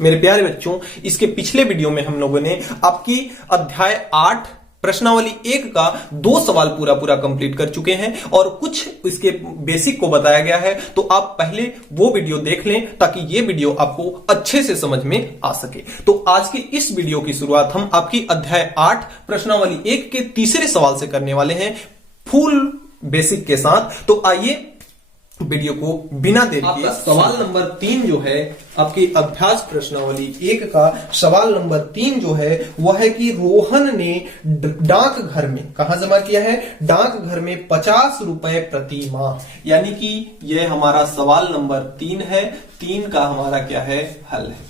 मेरे प्यारे बच्चों, इसके पिछले वीडियो में हम लोगों ने आपकी अध्याय 8 प्रश्नावली 1 का 2 सवाल पूरा कंप्लीट कर चुके हैं और कुछ इसके बेसिक को बताया गया है। तो आप पहले वो वीडियो देख लें ताकि ये वीडियो आपको अच्छे से समझ में आ सके। तो आज की इस वीडियो की शुरुआत हम आपकी अध्याय 8 प्रश्नावली 1 के तीसरे सवाल से करने वाले हैं, फुल बेसिक के साथ। तो आइए वीडियो को बिना देर किए सवाल नंबर 3 जो है आपकी अभ्यास प्रश्नावली 1 का सवाल नंबर 3 जो है वह है कि रोहन ने डाक घर में कहां जमा किया है? डाक घर में 50 रुपए प्रति माह। यानी कि यह हमारा सवाल नंबर 3 है। 3 का हमारा क्या है? हल है।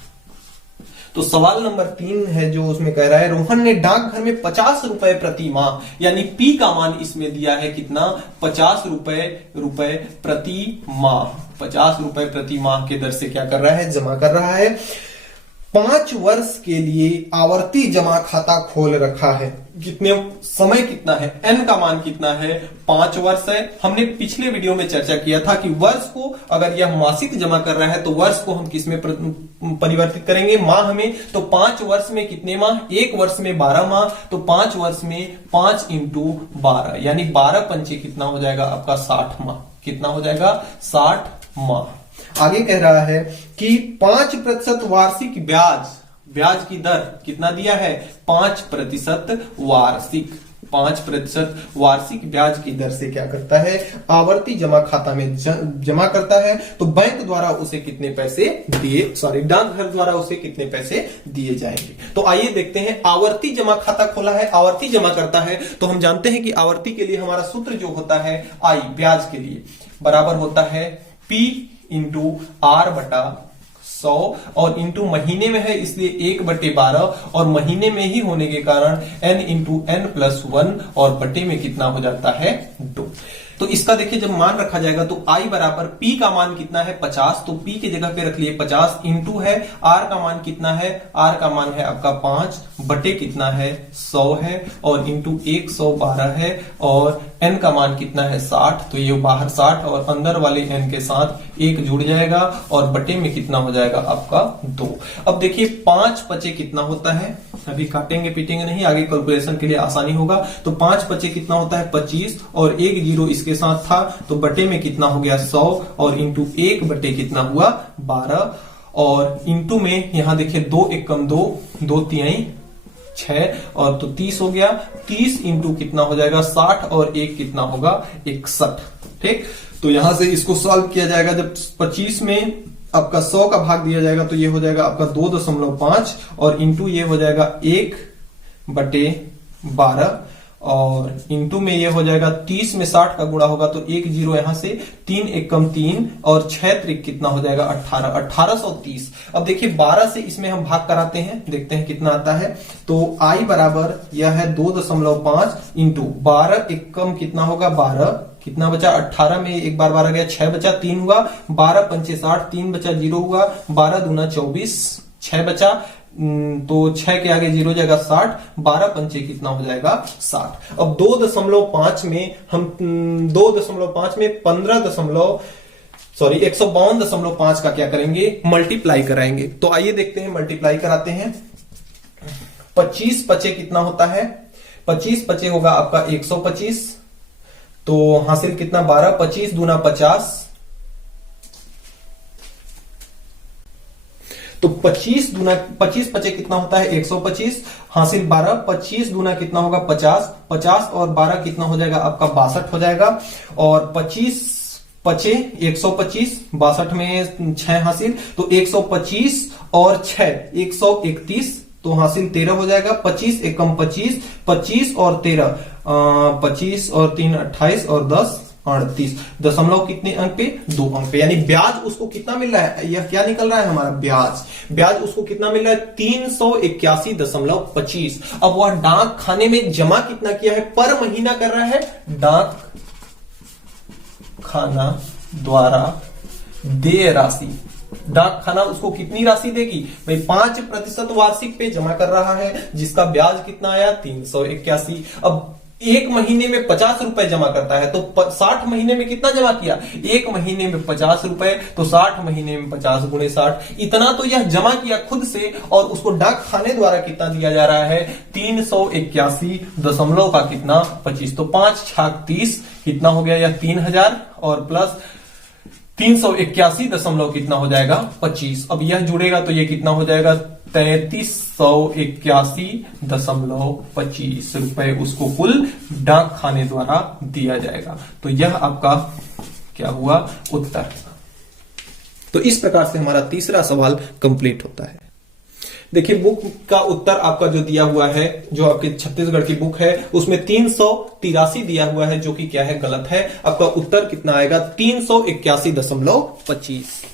तो सवाल नंबर 3 है जो उसमें कह रहा है रोहन ने डाकघर में 50 रुपए प्रति माह, यानी पी का मान इसमें दिया है कितना? 50 रुपए प्रति माह। 50 रुपए प्रति माह के दर से क्या कर रहा है? जमा कर रहा है। 5 वर्ष के लिए आवर्ती जमा खाता खोल रखा है। कितने समय कितना है? n का मान कितना है? 5 वर्ष है। हमने पिछले वीडियो में चर्चा किया था कि वर्ष को अगर यह मासिक जमा कर रहा है तो वर्ष को हम किस में परिवर्तित करेंगे? माह में। तो 5 वर्ष में कितने माह? 1 वर्ष में 12 माह। तो 5 वर्ष में 5 इंटू 12 यानी 12 पंचे कितना हो जाएगा आपका? 60 माह। कितना हो जाएगा? 60 माह। आगे कह रहा है कि 5% वार्षिक ब्याज की दर कितना दिया है? 5% वार्षिक। 5% वार्षिक ब्याज की दर से क्या करता है? आवर्ती जमा खाता में जमा करता है। तो बैंक द्वारा उसे कितने पैसे डाकघर द्वारा उसे कितने पैसे दिए जाएंगे? तो आइए देखते हैं। आवर्ती जमा खाता खोला है, आवर्ती जमा करता है। तो हम जानते हैं कि आवर्ती के लिए हमारा सूत्र जो होता है आई, ब्याज के लिए बराबर होता है P इंटू R बटा 100 और इंटू महीने में है इसलिए 1/12 और महीने में ही होने के कारण n इंटू n+1 और बटे में कितना हो जाता है? 2। तो इसका देखिए जब मान रखा जाएगा तो I बराबर P का मान कितना है? 50। तो P की जगह पे रख लिए 50 इंटू है R का मान कितना है? R का मान है आपका 5 बटे कितना है? 100 है और इंटू 112 है और n का मान कितना है? 60। तो ये बाहर 60 और अंदर वाले n के साथ 1 जुड़ जाएगा और बटे में कितना हो जाएगा आपका? 2। अब देखिए 5 पचे कितना होता है? अभी काटेंगे पीटेंगे नहीं, आगे कैलकुलेशन के लिए आसानी होगा। तो 5 पचे कितना होता है? 25 और 1 जीरो इसके साथ था तो बटे में कितना हो गया? 100 और इंटू 1 बटे कितना हुआ? 12 और इंटू में यहां देखिए 2 एकम 2, 2 तिहाई 6 और तो 30 हो गया। 30 इंटू कितना हो जाएगा? 60 और 1 कितना होगा? 61। ठीक, तो यहां से इसको सॉल्व किया जाएगा। जब 25 में आपका 100 का भाग दिया जाएगा तो ये हो जाएगा आपका 2.5 और इंटू ये हो जाएगा 1/12 और इंटू में ये हो जाएगा 30 में 60 का गुणा होगा तो 1 जीरो यहां से 3 एकम 3 और 6 त्रिक कितना हो जाएगा? 18, 1830। अब देखिए 12 से इसमें हम भाग कराते हैं, देखते हैं कितना आता है। तो I बराबर यह है 2.5 इंटू 12 एकम कितना होगा? 12 कितना बचा? 18 में एक बार 12 गया, 6 बचा, 3 हुआ, 12 पंचे 60, 3 बचा, 0 हुआ, 12 दूना 24, 6 बचा तो 6 के आगे 0 जाएगा 60, 12 पंचे कितना हो जाएगा? 60। अब 2.5 में हम 2.5 में 152.5 का क्या करेंगे? मल्टीप्लाई कराएंगे। तो आइए देखते हैं, मल्टीप्लाई कराते हैं। 25 पचे कितना होता है? 25 पचे होगा आपका 125। तो हासिल कितना? 12, 25 दूना 50 तो 25 पचे कितना होता है? 125 हासिल 12, 25 दूना कितना होगा? 50, 50 और 12 कितना हो जाएगा आपका? 62 हो जाएगा और 25 पचे 125, 62 में 6 हासिल तो 125 और 6 131 तो हासिल 13 हो जाएगा। 25 एकम 25, 25 और 13 25 और 3 28 और 10 38। दशमलव कितने अंक पे? 2 अंक पे। यानी ब्याज उसको कितना मिल रहा है? यह क्या निकल रहा है हमारा? ब्याज उसको कितना मिल रहा है? 381.25। अब वह डाक खाने में जमा कितना किया है? पर महीना कर रहा है। डाक खाना द्वारा देय राशि, डाक खाना उसको कितनी राशि देगी भाई? 5% वार्षिक पे जमा कर रहा है जिसका ब्याज कितना आया? 381। अब एक महीने में 50 रुपए जमा करता है, तो 60 महीने में कितना जमा किया? एक महीने में 50 रुपए, तो 60 महीने में 50 गुणे 60, इतना तो यह जमा किया खुद से, और उसको डाक खाने द्वारा कितना दिया जा रहा है? 381 दशमलव का कितना? 25। तो 5 छाक 30 कितना हो गया? यह 3000 और प्लस 381 दशमलव कितना हो जाएगा? 25। अब यह जुड़ेगा तो ये कितना हो जाएगा? 3381.25 रुपए उसको कुल डाक खाने द्वारा दिया जाएगा। तो यह आपका क्या हुआ? उत्तर। तो इस प्रकार से हमारा तीसरा सवाल कंप्लीट होता है। देखिए, बुक का उत्तर आपका जो दिया हुआ है, जो आपके छत्तीसगढ़ की बुक है, उसमें 383 दिया हुआ है, जो कि क्या है? गलत है। आपका उत्तर कितना आएगा? 381.25।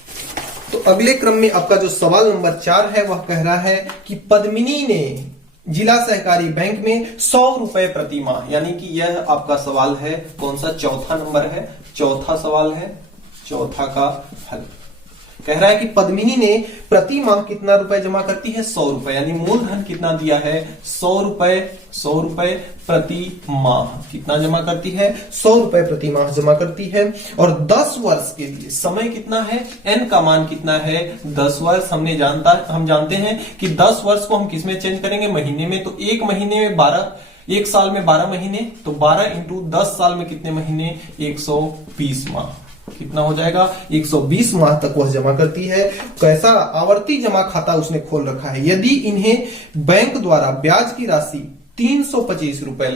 तो अगले क्रम में आपका जो सवाल नंबर 4 है, वह कह रहा है कि पद्मिनी ने जिला सहकारी बैंक में 100 रुपए प्रति माह, यानी कि यह आपका सवाल है कौन सा? चौथा नंबर है, चौथा सवाल है, चौथा का हल। कह रहा है कि पद्मिनी ने प्रति माह कितना रुपए जमा करती है? 100 रुपए, यानी मूलधन कितना दिया है? 100 रुपए, 100 रुपए प्रति माह कितना जमा करती है? 100 रुपए प्रति माह जमा करती है। और 10 वर्ष के लिए समय कितना है? n का मान कितना है? 10 वर्ष। हम जानते हैं कि 10 वर्ष को हम किसमें चेंज करेंगे? महीने में। तो एक महीने में 12, एक साल में 12 महीने, तो 12 इंटू 10 साल में कितने महीने? 120 माह। कितना हो जाएगा? 120 माह तक वह जमा करती है। कैसा? आवर्ती जमा खाता उसने खोल रखा है। यदि इन्हें बैंक द्वारा ब्याज की राशि 325 रुपए,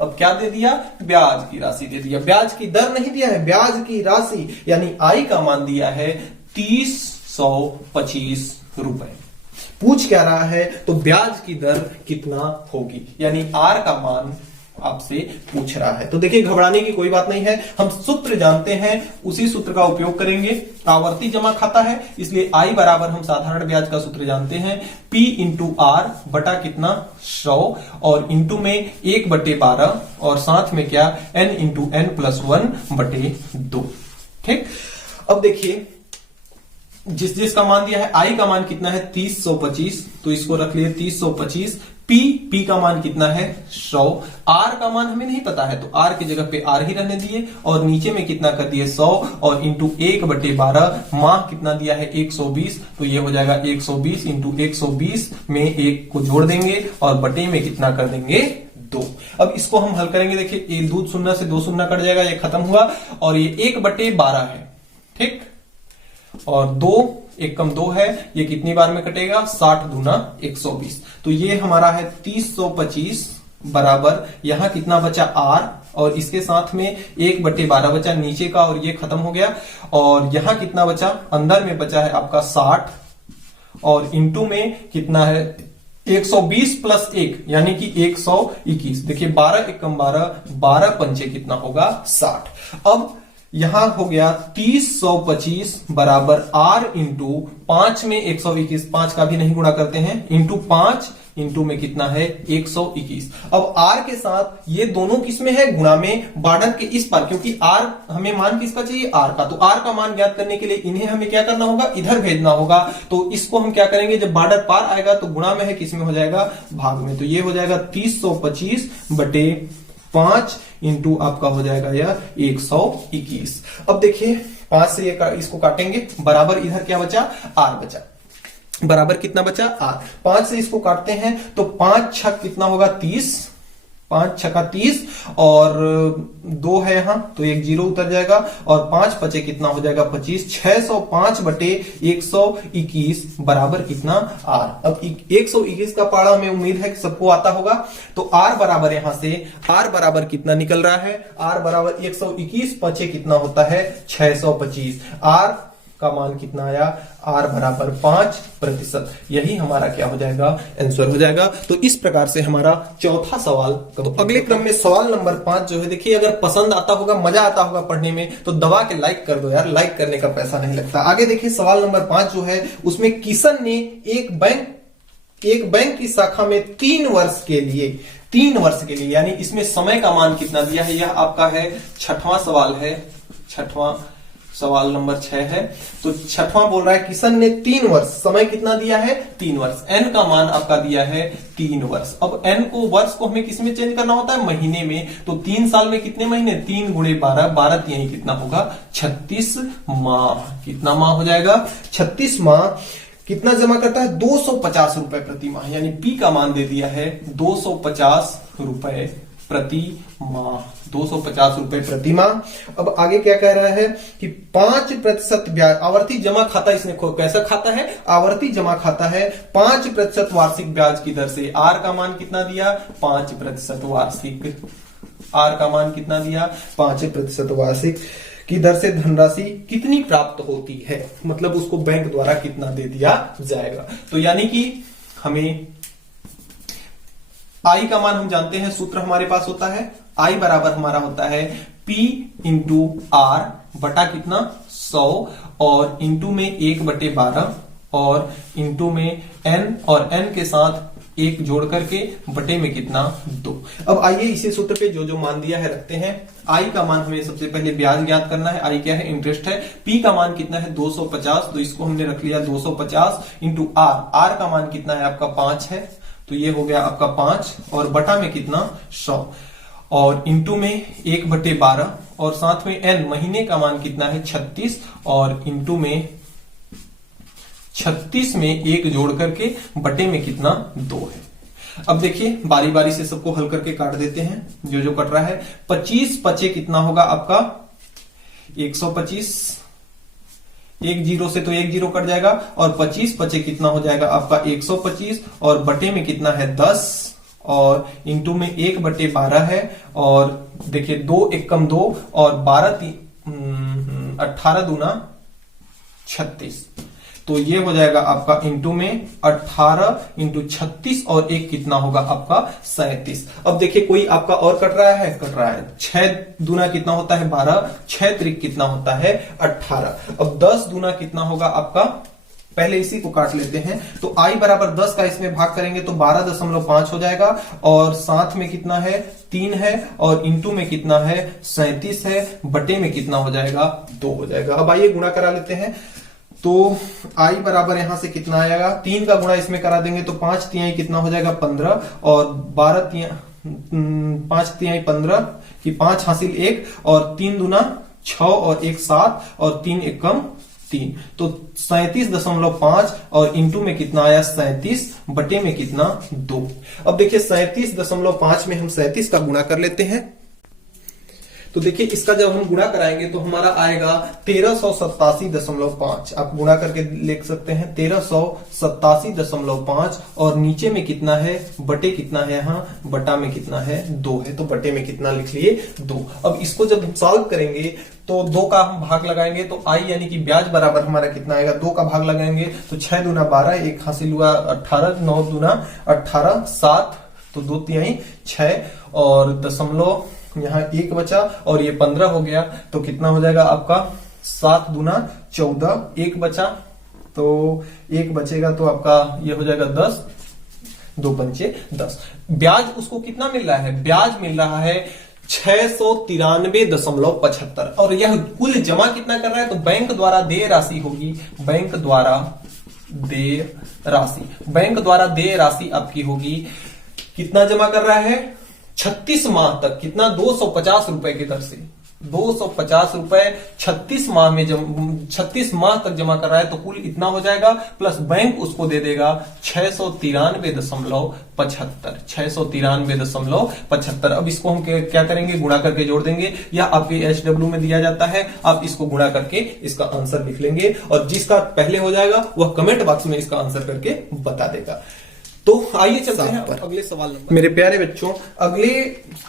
अब क्या दे दिया? ब्याज की राशि दे दिया। ब्याज की दर नहीं दिया है, ब्याज की राशि, यानी आई का मान दिया है 325 रुपए। पूछ क्या रहा है? तो ब्याज की दर कितना होगी, यानी आर का मान आपसे पूछ रहा है। तो देखिए, घबराने की कोई बात नहीं है, हम सूत्र जानते हैं, उसी सूत्र का उपयोग करेंगे। आवर्ती जमा खाता है, इसलिए आई बराबर हम साधारण ब्याज का सूत्र जानते हैं, P इंटू आर बटा कितना? 100, और इंटू में 1/12, और साथ में क्या? n into n plus 1/2। ठीक। अब देखिए, जिस का मान दिया है, आई का मान कितना है? 325, तो इसको रख लिए 325। पी का मान कितना है? 100। आर का मान हमें नहीं पता है, तो आर की जगह पे आर ही रहने दिए, और नीचे में कितना कर दिए? 100, और इंटू 1/12, माह कितना दिया है? 120, तो ये हो जाएगा 120 इंटू 120 में 1 को जोड़ देंगे, और बटे में कितना कर देंगे? 2। अब इसको हम हल करेंगे। देखिए, 1 दूध शून्य से 2 शून्य कट जाएगा, ये खत्म हुआ, और ये 1/12 है। ठीक। और 2, 1 कम 2 है, ये कितनी बार में कटेगा? 60 दूना 120। तो ये हमारा है 325 बराबर, यहां कितना बचा? आर, और इसके साथ में 1/12 बचा नीचे का, और ये खत्म हो गया। और यहां कितना बचा? अंदर में बचा है आपका 60, और इंटू में कितना है? 120 प्लस 1, यानी कि 121। देखिए, 12 1 कम 12, 12 पंचे कितना होगा? 60। अब यहां हो गया 325 बराबर आर इंटू 5 में 121, 5 का भी नहीं गुणा करते हैं, इंटू 5, इंटू में कितना है? 121। अब आर के साथ ये दोनों किस में है? गुणा में, बॉर्डर के इस पार, क्योंकि आर हमें मान किसका चाहिए? आर का। तो आर का मान ज्ञात करने के लिए इन्हें हमें क्या करना होगा? इधर भेजना होगा। तो इसको हम क्या करेंगे? जब बॉर्डर पार आएगा तो गुणा में है, किस में हो जाएगा? भाग में। तो ये हो जाएगा 325 बटे 5 इंटू आपका हो जाएगा यह 121। अब देखिए, 5 से इसको काटेंगे, बराबर इधर क्या बचा? आर बचा। बराबर कितना बचा? आर। 5 से इसको काटते हैं तो 5 छक कितना होगा? 30, 5 छका 30, और 2 है यहां, तो एक 0 उतर जाएगा, और 5 पचे कितना हो जाएगा? 25। 605 बटे 121 बराबर कितना? आर। अब 121 का पाड़ा हमें उम्मीद है कि सबको आता होगा। तो आर बराबर, यहां से आर बराबर कितना निकल रहा है? आर बराबर 121 पचे कितना होता है? 625। आर का मान कितना आया? आर बराबर 5%। यही हमारा क्या हो जाएगा? आंसर हो जाएगा। तो इस प्रकार से हमारा चौथा सवाल। तो अगले क्रम में सवाल नंबर 5 जो है, देखिए, अगर पसंद आता होगा, मजा आता होगा पढ़ने में, तो दबा के लाइक कर दो यार, लाइक करने का पैसा नहीं लगता। आगे देखिए, सवाल नंबर 5 जो है, उसमें किशन ने एक बैंक की शाखा में 3 वर्ष के लिए, यानी इसमें समय का मान कितना दिया है? यह आपका है 6वां सवाल है, 6वां सवाल नंबर 6 है। तो छठवां बोल रहा है किशन ने 3 वर्ष, समय कितना दिया है 3 वर्ष, n का मान आपका दिया है 3 वर्ष। अब n को, वर्ष को हमें किस में चेंज करना होता है, महीने में। तो 3 साल में कितने महीने, 3 गुणे 12, 12 तिहाई कितना होगा 36 माह। कितना माह हो जाएगा 36 माह। कितना जमा करता है 250 रुपए प्रति माह, यानी पी का मान दे दिया है 250 रुपए प्रति माह, 250 रुपए प्रति माह। अब आगे क्या कह रहा है कि 5% ब्याज, आवर्ती जमा खाता इसने कैसा खाता है, आवर्ती जमा खाता है 5% वार्षिक ब्याज की दर से। आर का मान कितना दिया 5% वार्षिक, आर का मान कितना दिया 5% वार्षिक की दर से धनराशि कितनी प्राप्त होती है, मतलब उसको बैंक द्वारा कितना दे दिया जाएगा। तो यानी कि हमें आई का मान हम जानते हैं, सूत्र हमारे पास होता है आई बराबर हमारा होता है P इंटू आर बटा कितना 100 और इंटू में 1/12 और इंटू में n और n के साथ 1 जोड़ करके बटे में कितना 2। अब आइए इसी सूत्र पे जो जो मान दिया है रखते हैं। आई का मान हमें सबसे पहले ब्याज ज्ञात करना है, आई क्या है इंटरेस्ट है। पी का मान कितना है 250, तो इसको हमने रख लिया 250 इंटू आर, आर का मान कितना है आपका 5 है, तो ये हो गया आपका 5 और बटा में कितना 100 और इंटू में 1/12 और साथ में n महीने का मान कितना है 36 और इंटू में 36 में 1 जोड़ करके बटे में कितना 2 है। अब देखिए बारी बारी से सबको हल करके काट देते हैं, जो जो कट रहा है। 25 पचे कितना होगा आपका 125, 1 0 से तो 1 0 कट जाएगा और 25 पचे कितना हो जाएगा आपका 125 और बटे में कितना है 10 और इंटू में 1/12 है और देखिए 2 1 कम 2 और 18 दूना 36, तो ये हो जाएगा आपका इंटू में 18 इंटू 36 और 1 कितना होगा आपका 37। अब देखिए कोई आपका और कट रहा है 6 दूना कितना होता है 12, 6 त्रिक कितना होता है 18। अब 10 दूना कितना होगा आपका, पहले इसी को काट लेते हैं। तो आई बराबर 10 का इसमें भाग करेंगे तो 12.5 हो जाएगा और साथ में कितना है 3 है और इंटू में कितना है 37 है, बटे में कितना हो जाएगा 2 हो जाएगा। अब आइए गुणा करा लेते हैं। तो आई बराबर यहां से कितना आएगा, 3 का गुणा इसमें करा देंगे तो 5 तिहाई कितना हो जाएगा 15 और 5 तिहाई 15 की 5 हासिल 1 और 3 दूना 6 और 1 7 और 3 एकम 3, तो 37.5 और इंटू में कितना आया 37 बटे में कितना 2। अब देखिए 37.5 में हम 37 का गुणा कर लेते हैं। तो देखिए इसका जब हम गुणा कराएंगे तो हमारा आएगा 1387.5। आप गुणा करके लिख सकते हैं 1387.5 और नीचे में कितना है बटे कितना है, यहाँ बटा में कितना है 2 है, तो बटे में कितना लिख लिए 2। अब इसको जब हम सॉल्व करेंगे तो 2 का हम भाग लगाएंगे तो आई यानी कि ब्याज बराबर हमारा कितना आएगा, 2 का भाग लगाएंगे तो 6 दूना 12, 1 हासिल हुआ 18, 9 दूना 18, 7 तो 2 तिहाई 6 और दशमलव यहाँ 1 बचा और ये 15 हो गया, तो कितना हो जाएगा आपका 7 दूना 14, 1 बचा तो 1 बचेगा तो आपका ये हो जाएगा 10, 2 पंचे 10। ब्याज उसको कितना मिल रहा है, ब्याज मिल रहा है 693.75 और यह कुल जमा कितना कर रहा है, तो बैंक द्वारा देय राशि होगी, बैंक द्वारा देय राशि आपकी होगी, कितना जमा कर रहा है 36 माह तक, कितना 250 रुपए की दर से, 250 रुपए 36 माह में 36 माह तक जमा कर रहा है तो कुल इतना हो जाएगा, प्लस बैंक उसको दे देगा 693.75। अब इसको हम क्या करेंगे, गुणा करके जोड़ देंगे या आपके HW में दिया जाता है, आप इसको गुणा करके इसका आंसर लिख लेंगे और जिसका पहले हो जाएगा वह कमेंट बॉक्स में इसका आंसर करके बता देगा। तो आइए चलते हैं अगले सवाल नंबर। मेरे प्यारे बच्चों, अगले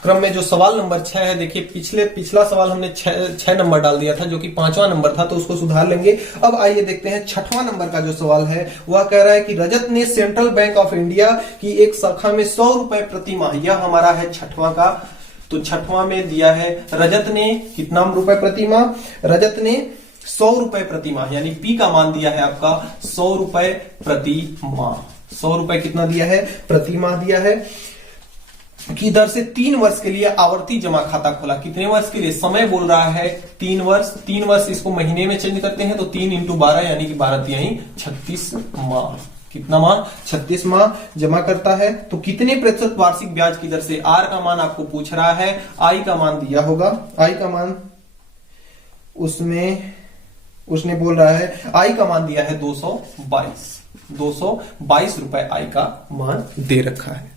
क्रम में जो सवाल नंबर 6 है, देखिए पिछला सवाल हमने 6 नंबर डाल दिया था जो कि 5वां नंबर था, तो उसको सुधार लेंगे। अब आइए देखते हैं 6वां नंबर का जो सवाल है वह कह रहा है कि रजत ने सेंट्रल बैंक ऑफ इंडिया की एक शाखा में 100 रुपए प्रति माह, यह हमारा है 6वां का, तो 6वां में दिया है रजत ने कितना रुपए प्रति माह, रजत ने 100 रुपए प्रति माह, यानी पी का मान दिया है आपका 100 रुपए प्रति माह, 100 रुपए कितना दिया है प्रति माह दिया है। की दर से 3 वर्ष के लिए आवर्ती जमा खाता खोला। कितने वर्ष के लिए? समय बोल रहा है 3 वर्ष। 3 वर्ष इसको महीने में चेंज करते हैं तो 3 इंटू 12 यानी कि 12 तिहाई 36 माह। कितना माह? 36 माह जमा करता है। तो कितने प्रतिशत वार्षिक ब्याज की दर से? आर का मान आपको पूछ रहा है, आई का मान दिया होगा, आई का मान उसने बोल रहा है, आई का मान दिया है 222 रुपए आई का मान दे रखा है।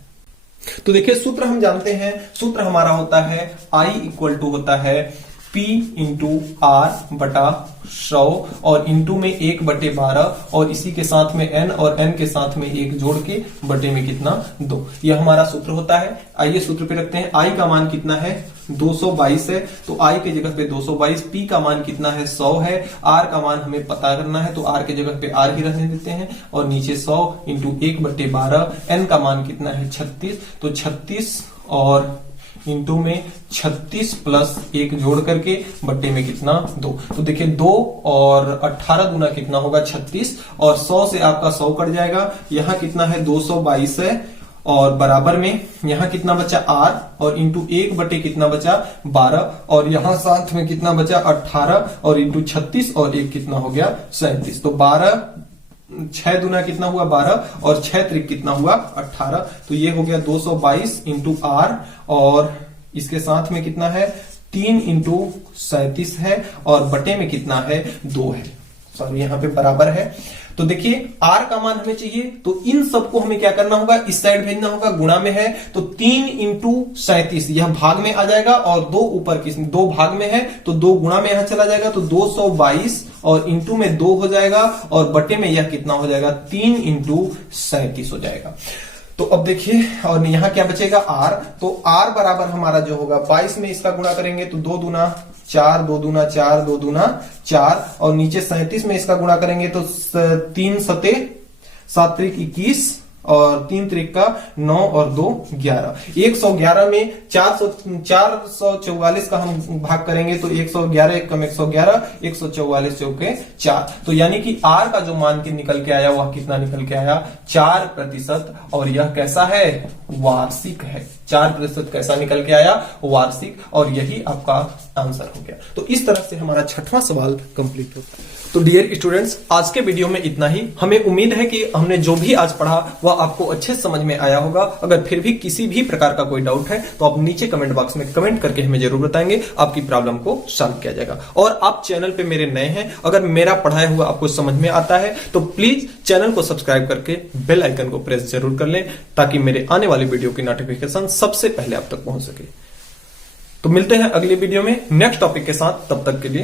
तो देखिए सूत्र हम जानते हैं, सूत्र हमारा होता है I इक्वल टू होता है P इंटू R बटा 100 और इंटू में 1/12 और इसी के साथ में N और N के साथ में 1 जोड़ के बटे में कितना? 2। यह हमारा सूत्र होता है। आइए सूत्र पे रखते हैं। I का मान कितना है? 222 है, तो I के जगह पे 222। P का मान कितना है? 100 है। R का मान हमें पता करना है तो R के जगह पे R ही रहने देते हैं और नीचे 100 इंटू 1/12। N का मान कितना है? 36, तो 36 और इंटू में 36 प्लस 1 जोड़ करके बट्टे में कितना? 2। तो देखिए 2 और 18 गुना कितना होगा? 36 और 100 से आपका 100 कट जाएगा। यहाँ कितना है? 222 है और बराबर में यहाँ कितना बचा? R और इंटू 1 बटे कितना बचा? 12 और यहाँ साथ में कितना बचा? 18 और इंटू 36 और 1 कितना हो गया? 37। तो 12 6 दूना कितना हुआ? 12 और 6 त्रिक कितना हुआ? 18। तो ये हो गया 222 इंटू R और इसके साथ में कितना है? 3 इंटू 37 है और बटे में कितना है? 2 है। सॉरी यहाँ पे बराबर है। तो देखिए R का मान हमें चाहिए तो इन सबको हमें क्या करना होगा? इस साइड भेजना होगा। गुणा में है तो 3 इंटू 37 यह भाग में आ जाएगा और 2 ऊपर किस 2 भाग में है तो 2 गुणा में यहां चला जाएगा तो 222 और इंटू में 2 हो जाएगा और बटे में यह कितना हो जाएगा? 3 इंटू 37 हो जाएगा। तो अब देखिए और यहां क्या बचेगा? R। तो R बराबर हमारा जो होगा 22 में इसका गुणा करेंगे तो 2 दूना 4, 2 दूना 4, 2 दूना 4 और नीचे 37 में इसका गुणा करेंगे तो 3 सते 7 त्रिक 21 और 3 त्रिक का 9 और 2 11। 111 में 444 का हम भाग करेंगे तो 111 एक कम 111, 144 चौके 4। तो यानी कि R का जो मान के निकल के आया वह कितना निकल के आया? 4% और यह कैसा है? वार्षिक है। 4% कैसा निकल के आया? वार्षिक। और यही आपका आंसर हो गया। तो इस तरह से हमारा 6वां सवाल कंप्लीट होता है। तो डियर स्टूडेंट्स आज के वीडियो में इतना ही। हमें उम्मीद है कि हमने जो भी आज पढ़ा वह आपको अच्छे समझ में आया होगा। अगर फिर भी किसी भी प्रकार का कोई डाउट है तो आप नीचे कमेंट बॉक्स में कमेंट करके हमें जरूर बताएंगे, आपकी प्रॉब्लम को सॉल्व किया जाएगा। और आप चैनल पे मेरे नए हैं, अगर मेरा पढ़ाया हुआ आपको समझ में आता है तो प्लीज चैनल को सब्सक्राइब करके बेल आइकन को प्रेस जरूर कर लें ताकि मेरे आने वाली वीडियो की नोटिफिकेशन सबसे पहले आप तक पहुंच सके। तो मिलते हैं अगले वीडियो में नेक्स्ट टॉपिक के साथ। तब तक के लिए